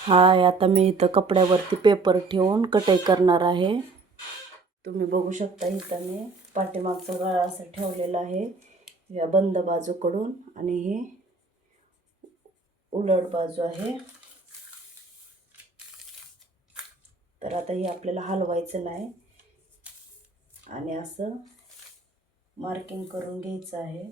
हाय, आता मी इथं कपड्यावरती पेपर ठेवून कटाई करणार आहे. तुम्ही बघू शकता इथं मी पाठीमागचा गळा असा ठेवलेला आहे या बंद बाजूकडून, आणि ही उलट बाजू आहे. तर आता हे आपल्याला हलवायचं नाही आणि असं मार्किंग करून घ्यायचं आहे.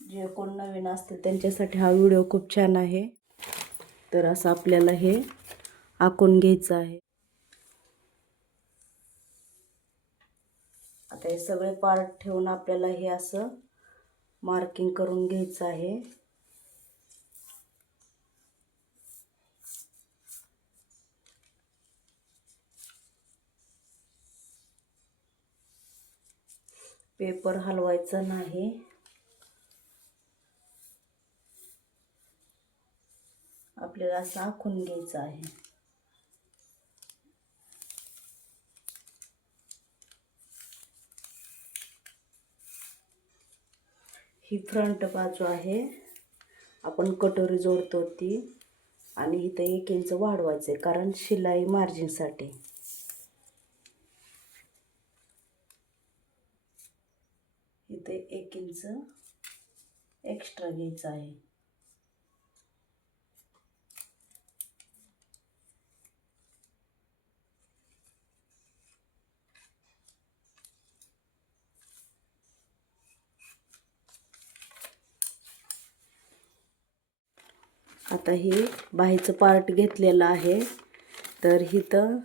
जे कोण नवीन असतील त्यांच्यासाठी हा व्हिडिओ खूप छान आहे. तर असं आपल्याला हे आखून घ्यायचं आहे. आता हे सगळे पार्ट ठेवून आपल्याला हे असं मार्किंग करून घ्यायचं आहे. पेपर हलवायचा नाही. आपल्याला असं आखून घ्यायचं आहे. ही फ्रंट बाजू आहे, आपण कटोरी जोडतो ती, आणि इथं 1 इंच वाढवायचं आहे कारण शिलाई मार्जिनसाठी. इथे 1 इंच एक्स्ट्रा घ्यायचं आहे. आता हे बाहीचं पार्ट घेतलेलं आहे. तर इथं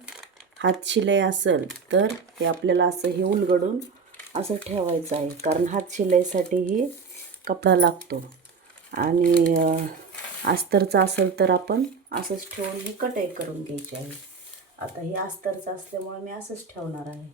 हात शिलाई असेल तर हे आपल्याला असं हे उलगडून असं ठेवायचं आहे, कारण हात शिलाईसाठी ही कपडा लागतो. आणि अस्तरचा असेल तर आपण असंच ठेवून ही कटाई करून घ्यायची आहे. आता हे अस्तरचं असल्यामुळे मी असंच ठेवणार आहे.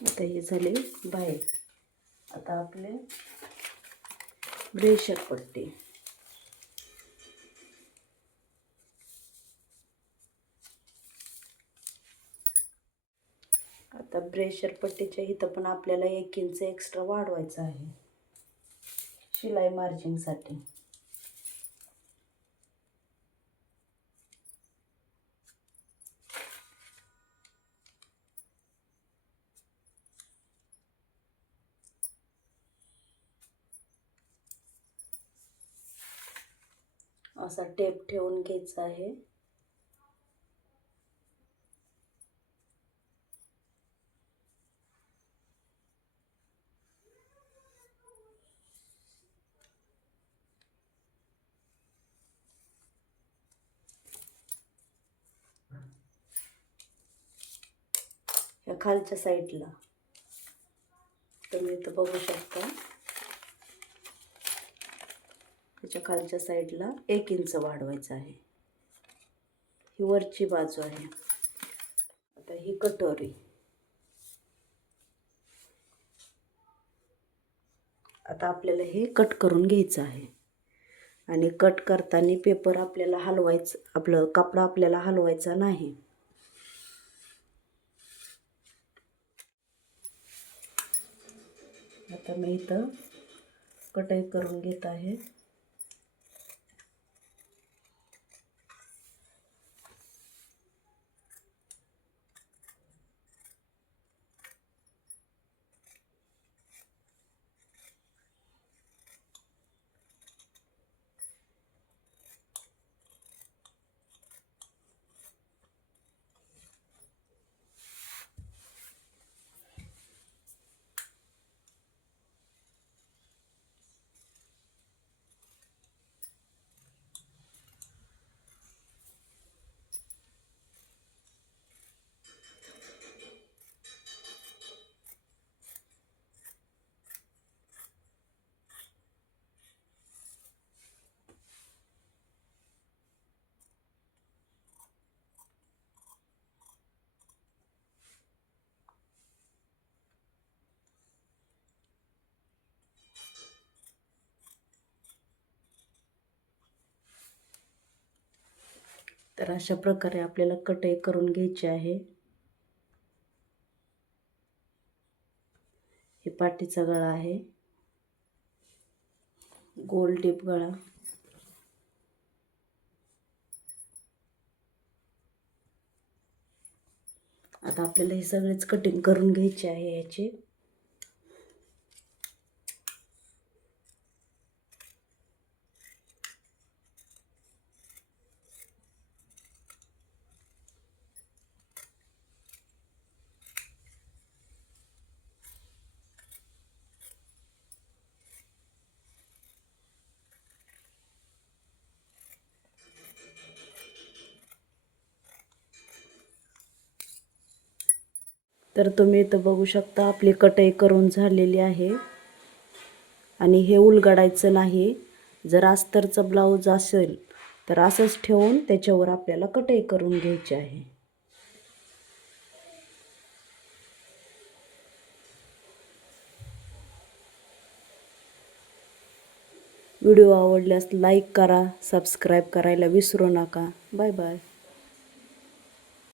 आता हे झाले बाहेर. आता आपले ब्रेशर पट्टी. आता ब्रेशर पट्टीच्या इथं पण आपल्याला 1 इंच एक्स्ट्रा वाढवायचं आहे शिलाई मार्जिनसाठी. असा टेप ठेवून घ्यायचा आहे. या खालच्या साईडला तुम्ही इथं बघू शकता, त्याच्या खालच्या साईडला 1 इंच वाढवायचं आहे. ही वरची बाजू आहे. आता ही कटोरी. आता आपल्याला हे कट करून घ्यायचं आहे, आणि कट करताना पेपर आपल्याला हलवायचं, आपलं कपडा आपल्याला हलवायचा नाही. आता मी इथं कटाई करून घेत आहे. तर अशा प्रकारे आपल्याला कटाई करून घ्यायची आहे. हे पाठीचा गळा आहे, गोल टीप गळा. आता आपल्याला हे सगळेच कटिंग करून घ्यायचे आहे याचे. तर तुम्ही इथं बघू शकता आपली कटाई करून झालेली आहे. आणि हे उलगडायचं नाही. जर अस्तरचा ब्लाऊज असेल तर असंच ठेवून त्याच्यावर आपल्याला कटाई करून घ्यायची आहे. व्हिडिओ आवडल्यास लाईक करा, सबस्क्राईब करायला विसरू नका. Bye bye.